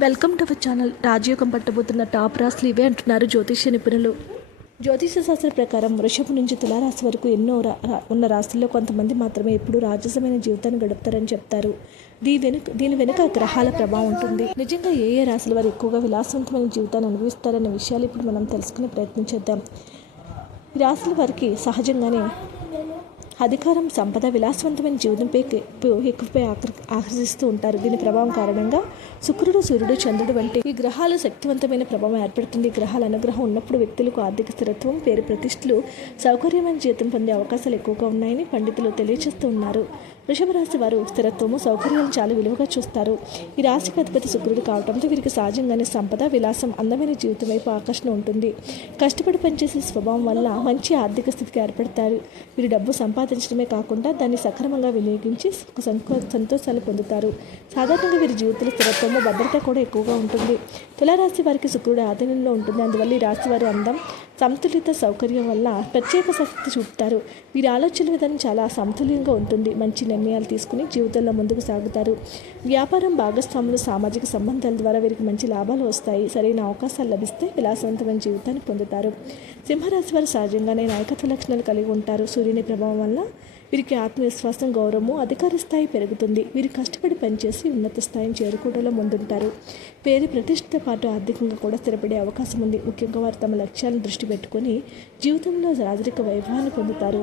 Welcome to our channel. రాజయోగం పట్టబోతున్న top రాశులు ఇవే అంటున్నారు జ్యోతిష్య నిపుణులు. జ్యోతిష శాస్త్ర ప్రకారం వృషభం నుంచి తులారాశి వరకు ఎన్నో ఉన్న రాశుల్లో కొంతమంది మాత్రమే ఎప్పుడూ రాజసమైన జీవితాన్ని గడుపుతారని చెప్తారు. దీని వెనుక గ్రహాల ప్రభావం ఉంటుంది. నిజంగా ఏ ఏ రాశుల వారు ఎక్కువగా విలాసవంతమైన జీవితాన్ని అనుభవిస్తారన్న విషయాలు ఇప్పుడు మనం తెలుసుకునే ప్రయత్నం చేద్దాం. ఈ రాశుల వారికి సహజంగానే అధికారం, సంపద, విలాసవంతమైన జీవితంపై ఎక్కువపై ఆకర్షిస్తూ ఉంటారు. దీని ప్రభావం కారణంగా శుక్రుడు, సూర్యుడు, చంద్రుడు వంటి ఈ గ్రహాలు శక్తివంతమైన ప్రభావం ఏర్పడుతుంది. గ్రహాల అనుగ్రహం ఉన్నప్పుడు వ్యక్తులకు ఆర్థిక స్థిరత్వం, పేరు ప్రతిష్టలు, సౌకర్యమైన జీవితం పొందే అవకాశాలు ఎక్కువగా ఉన్నాయని పండితులు తెలియజేస్తూ ఉన్నారు. వృషభ రాశి వారు స్థిరత్వము, సౌకర్యాలను చాలా విలువగా చూస్తారు. ఈ రాశికి అధిపతి శుక్రుడు కావడంతో వీరికి సహజంగానే సంపద, విలాసం, అందమైన జీవితం వైపు ఆకర్షణ ఉంటుంది. కష్టపడి పనిచేసే స్వభావం వల్ల మంచి ఆర్థిక స్థితికి ఏర్పడతారు. వీరు డబ్బు సంపాదించడమే కాకుండా దాన్ని సక్రమంగా వినియోగించి సంతోషాలు పొందుతారు. సాధారణంగా వీరి జీవితంలో స్థిరత్వము, భద్రత కూడా ఎక్కువగా ఉంటుంది. తులారాశి వారికి శుక్రుడు ఆధీనంలో ఉంటుంది. అందువల్ల ఈ రాశి వారి అందం, సమతులిత, సౌకర్యం వల్ల ప్రత్యేక శక్తి చూపుతారు. వీరి ఆలోచన విధానం చాలా సమతుల్యంగా ఉంటుంది. మంచి నిర్ణయాలు తీసుకుని జీవితంలో ముందుకు సాగుతారు. వ్యాపారం, భాగస్వాములు, సామాజిక సంబంధాల ద్వారా వీరికి మంచి లాభాలు వస్తాయి. సరైన అవకాశాలు లభిస్తే విలాసవంతమైన జీవితాన్ని పొందుతారు. సింహరాశి వారు సహజంగానే నాయకత్వ లక్షణాలు కలిగి ఉంటారు. సూర్యుని ప్రభావం వల్ల వీరికి ఆత్మవిశ్వాసం, గౌరవము, అధికార స్థాయి పెరుగుతుంది. వీరు కష్టపడి పనిచేసి ఉన్నత స్థాయిని చేరుకోవడంలో ముందుంటారు. పేరు ప్రతిష్టతో పాటు ఆర్థికంగా కూడా స్థిరపడే అవకాశం ఉంది. ముఖ్యంగా వారు తమ లక్ష్యాలను దృష్టి పెట్టుకొని జీవితంలో రాజరిక వైభవాన్ని పొందుతారు.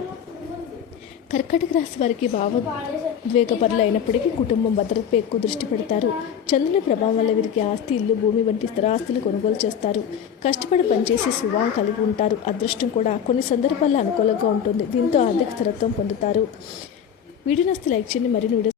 కర్కాటక రాశి వారికి భావోద్వేగపరులు అయినప్పటికీ కుటుంబం భద్రతపై ఎక్కువ దృష్టి పెడతారు. చంద్రుని ప్రభావం వల్ల వీరికి ఆస్తి, ఇల్లు, భూమి వంటి స్థిరాస్తులు కొనుగోలు చేస్తారు. కష్టపడి పనిచేసి స్వభావం కలిగి ఉంటారు. అదృష్టం కూడా కొన్ని సందర్భాల్లో అనుకూలంగా ఉంటుంది. దీంతో ఆర్థిక స్థిరత్వం పొందుతారు. వీడియోని లైక్ చేయండి. మరిన్ని వీడియో